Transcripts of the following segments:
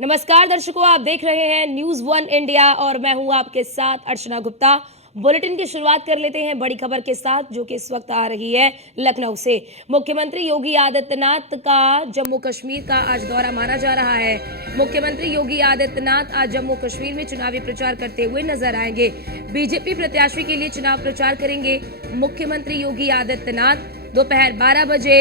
नमस्कार दर्शकों, आप देख रहे हैं न्यूज वन इंडिया और मैं हूं आपके साथ अर्चना गुप्ता। बुलेटिन की शुरुआत कर लेते हैं बड़ी खबर के साथ, जो कि इस वक्त आ रही है लखनऊ से। मुख्यमंत्री योगी आदित्यनाथ का जम्मू कश्मीर का आज दौरा माना जा रहा है। मुख्यमंत्री योगी आदित्यनाथ आज जम्मू कश्मीर में चुनावी प्रचार करते हुए नजर आएंगे। बीजेपी प्रत्याशी के लिए चुनाव प्रचार करेंगे मुख्यमंत्री योगी आदित्यनाथ। दोपहर 12 बजे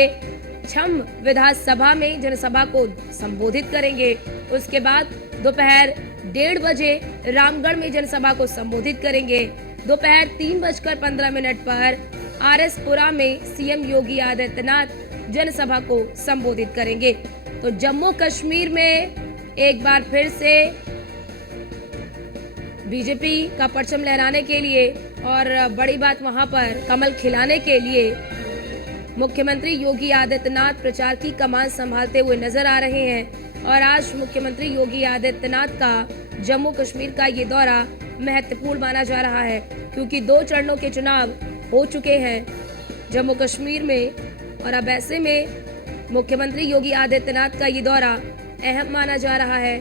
छम विधानसभा में जनसभा को संबोधित करेंगे। उसके बाद दोपहर 1:30 बजे रामगढ़ में जनसभा को संबोधित करेंगे। दोपहर 3:15 पर आरएसपुरा में सीएम योगी आदित्यनाथ जनसभा को संबोधित करेंगे। तो जम्मू कश्मीर में एक बार फिर से बीजेपी का परचम लहराने के लिए और बड़ी बात वहां पर कमल खिलाने के लिए मुख्यमंत्री योगी आदित्यनाथ प्रचार की कमान संभालते हुए नजर आ रहे हैं। और आज मुख्यमंत्री योगी आदित्यनाथ का जम्मू कश्मीर का ये दौरा महत्वपूर्ण माना जा रहा है, क्योंकि 2 चरणों के चुनाव हो चुके हैं जम्मू कश्मीर में। और अब ऐसे में मुख्यमंत्री योगी आदित्यनाथ का ये दौरा अहम माना जा रहा है।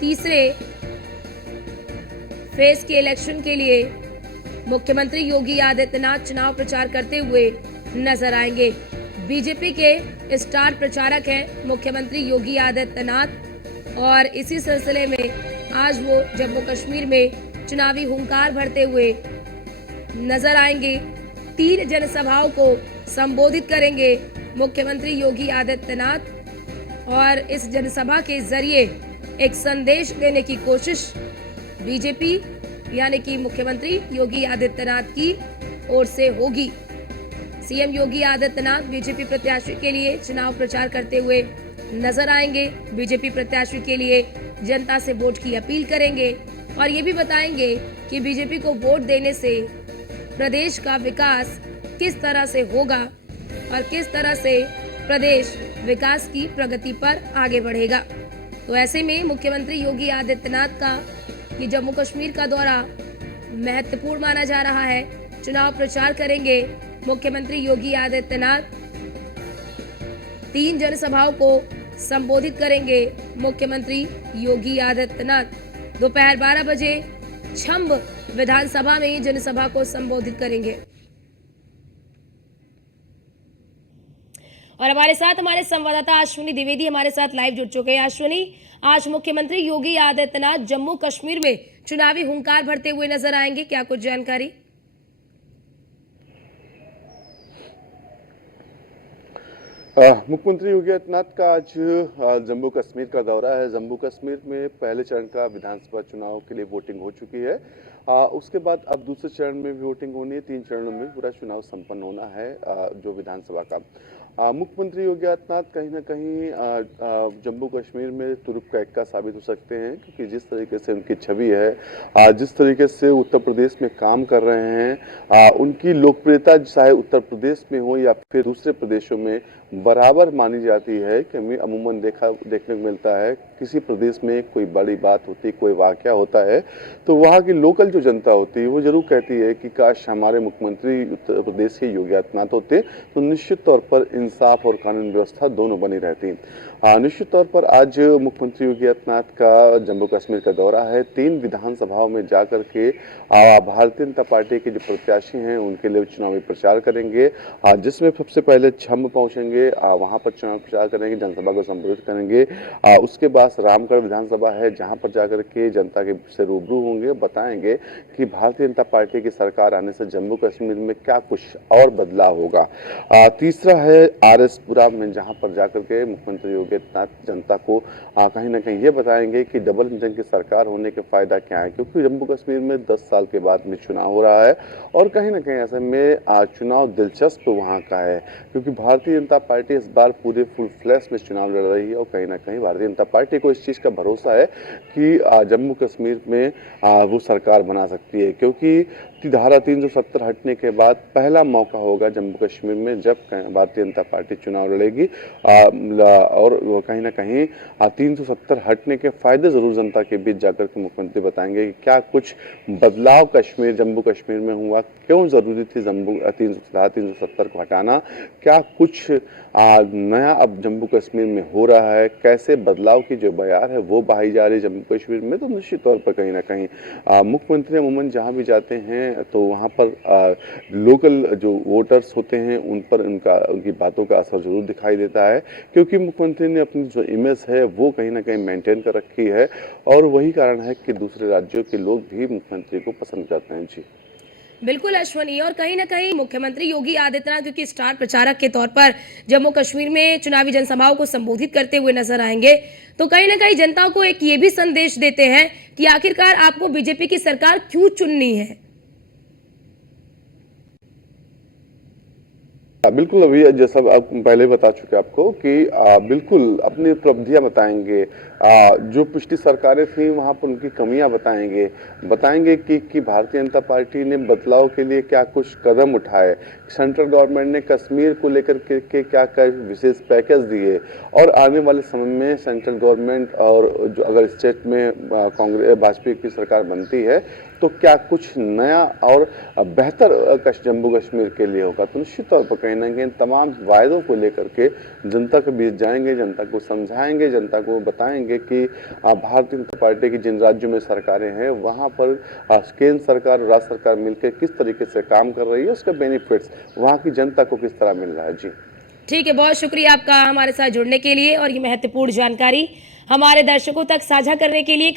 तीसरे फेज के इलेक्शन के लिए मुख्यमंत्री योगी आदित्यनाथ चुनाव प्रचार करते हुए नजर आएंगे। बीजेपी के स्टार प्रचारक हैं मुख्यमंत्री योगी आदित्यनाथ, और इसी सिलसिले में आज वो जम्मू कश्मीर में चुनावी हुंकार भरते हुए नजर आएंगे। 3 जनसभाओं को संबोधित करेंगे मुख्यमंत्री योगी आदित्यनाथ, और इस जनसभा के जरिए एक संदेश देने की कोशिश बीजेपी यानी कि मुख्यमंत्री योगी आदित्यनाथ की ओर से होगी। सीएम योगी आदित्यनाथ बीजेपी प्रत्याशी के लिए चुनाव प्रचार करते हुए नजर आएंगे। बीजेपी प्रत्याशी के लिए जनता से वोट की अपील करेंगे और ये भी बताएंगे कि बीजेपी को वोट देने से प्रदेश का विकास किस तरह से होगा और किस तरह से प्रदेश विकास की प्रगति पर आगे बढ़ेगा। तो ऐसे में मुख्यमंत्री योगी आदित्यनाथ का ये जम्मू कश्मीर का दौरा महत्वपूर्ण माना जा रहा है। चुनाव प्रचार करेंगे मुख्यमंत्री योगी आदित्यनाथ। 3 जनसभाओं को संबोधित करेंगे मुख्यमंत्री योगी आदित्यनाथ। दोपहर 12 बजे छम्ब विधानसभा में जनसभा को संबोधित करेंगे। और हमारे साथ हमारे संवाददाता अश्विनी द्विवेदी हमारे साथ लाइव जुड़ चुके हैं। अश्विनी, आज मुख्यमंत्री योगी आदित्यनाथ जम्मू कश्मीर में चुनावी हुंकार भरते हुए नजर आएंगे, क्या कुछ जानकारी? मुख्यमंत्री योगी आदित्यनाथ का आज जम्मू कश्मीर का दौरा है। जम्मू कश्मीर में पहले चरण का विधानसभा चुनाव के लिए वोटिंग हो चुकी है। उसके बाद अब दूसरे चरण में भी वोटिंग होनी है। 3 चरणों में पूरा चुनाव संपन्न होना है जो विधानसभा का। मुख्यमंत्री योगी आदित्यनाथ कहीं ना कहीं जम्मू कश्मीर में तुरुप का एक्का साबित हो सकते हैं, क्योंकि जिस तरीके से उनकी छवि है, जिस तरीके से उत्तर प्रदेश में काम कर रहे हैं, उनकी लोकप्रियता चाहे उत्तर प्रदेश में हो या फिर दूसरे प्रदेशों में बराबर मानी जाती है। कि हमें अमूमन देखने को मिलता है, किसी प्रदेश में कोई बड़ी बात होती, कोई वाकया होता है, तो वहाँ की लोकल जो जनता होती है वो जरूर कहती है कि काश हमारे मुख्यमंत्री उत्तर प्रदेश के योगी आदित्यनाथ होते तो निश्चित तौर पर इंसाफ और कानून व्यवस्था दोनों बनी रहती। निश्चित तौर पर आज मुख्यमंत्री योगी आदित्यनाथ का जम्मू कश्मीर का दौरा है। 3 विधानसभाओं में जाकर के भारतीय जनता पार्टी के जो प्रत्याशी हैं उनके लिए चुनावी प्रचार करेंगे, जिसमें सबसे पहले छम्ब पहुंचेंगे, वहां पर चुनाव प्रचार करेंगे, जनसभा को संबोधित करेंगे। उसके बाद रामगढ़ विधानसभा है, जहां पर जाकर के जनता के से रूबरू होंगे, बताएंगे कि भारतीय जनता पार्टी की सरकार आने से जम्मू कश्मीर में क्या कुछ और बदलाव होगा। तीसरा है आरएसपुरा में, जहां पर जाकर के मुख्यमंत्री योगी आदित्यनाथ जनता को कहीं ना कहीं ये बताएंगे कि डबल इंजन की सरकार होने के फायदा क्या है, क्योंकि जम्मू कश्मीर में 10 साल के बाद में चुनाव हो रहा है और कहीं ना कहीं ऐसे में चुनाव दिलचस्प वहां का है, क्योंकि भारतीय जनता पार्टी इस बार पूरे फुल फ्लैश में चुनाव लड़ रही है और कहीं ना कहीं भारतीय जनता पार्टी को इस चीज का भरोसा है कि जम्मू कश्मीर में वो सरकार बना सकती है, क्योंकि धारा 370 हटने के बाद पहला मौका होगा जम्मू कश्मीर में जब भारतीय जनता पार्टी चुनाव लड़ेगी। और वो कहीं ना कहीं 370 हटने के फायदे जरूर जनता के बीच जाकर के मुख्यमंत्री बताएंगे कि क्या कुछ बदलाव कश्मीर जम्मू कश्मीर में हुआ, क्यों जरूरी थी 370 को हटाना, क्या कुछ नया अब जम्मू कश्मीर में हो रहा है, कैसे बदलाव की जो बयार है वो बहाई जा रही है जम्मू कश्मीर में। तो निश्चित तौर पर कहीं ना कहीं मुख्यमंत्री अमूमन जहां भी जाते हैं तो वहां पर लोकल जो वोटर्स होते हैं उन पर उनकी बातों का असर जरूर दिखाई देता है, क्योंकि मुख्यमंत्री ने अपनी जो इमेज है वो कहीं ना कहीं मेंटेन कर रखी है और वही कारण है कि दूसरे राज्यों के लोग भी मुख्यमंत्री को पसंद करते हैं। जी बिल्कुल अश्वनी, और कहीं ना कहीं मुख्यमंत्री योगी आदित्यनाथ क्योंकि स्टार प्रचारक के तौर पर जम्मू कश्मीर में चुनावी जनसभाओं को संबोधित करते हुए नजर आएंगे, तो कहीं ना कहीं जनता को एक ये भी संदेश देते हैं कि आखिरकार आपको बीजेपी की सरकार क्यों चुननी है। बिल्कुल, अभी जैसा आप पहले बता चुके आपको कि बिल्कुल अपनी उपलब्धियां बताएंगे, जो पिछली सरकारें थी वहां पर उनकी कमियां बताएंगे कि भारतीय जनता पार्टी ने बदलाव के लिए क्या कुछ कदम उठाए, सेंट्रल गवर्नमेंट ने कश्मीर को लेकर के क्या क्या विशेष पैकेज दिए और आने वाले समय में सेंट्रल गवर्नमेंट और जो अगर स्टेट में कांग्रेस भाजपा की सरकार बनती है तो क्या कुछ नया और बेहतर जम्मू कश्मीर के लिए होगा। तो निश्चित तौर पर कहीं ना कहीं तमाम वायदों को लेकर के जनता के बीच जाएंगे, जनता को समझाएंगे, जनता को बताएंगे कि भारतीय जनता पार्टी की जिन राज्यों में सरकारें हैं वहां पर केंद्र सरकार और राज्य सरकार मिलकर किस तरीके से काम कर रही है, उसका बेनिफिट्स वहां की जनता को किस तरह मिल रहा है। जी ठीक है, बहुत शुक्रिया आपका हमारे साथ जुड़ने के लिए और ये महत्वपूर्ण जानकारी हमारे दर्शकों तक साझा करने के लिए।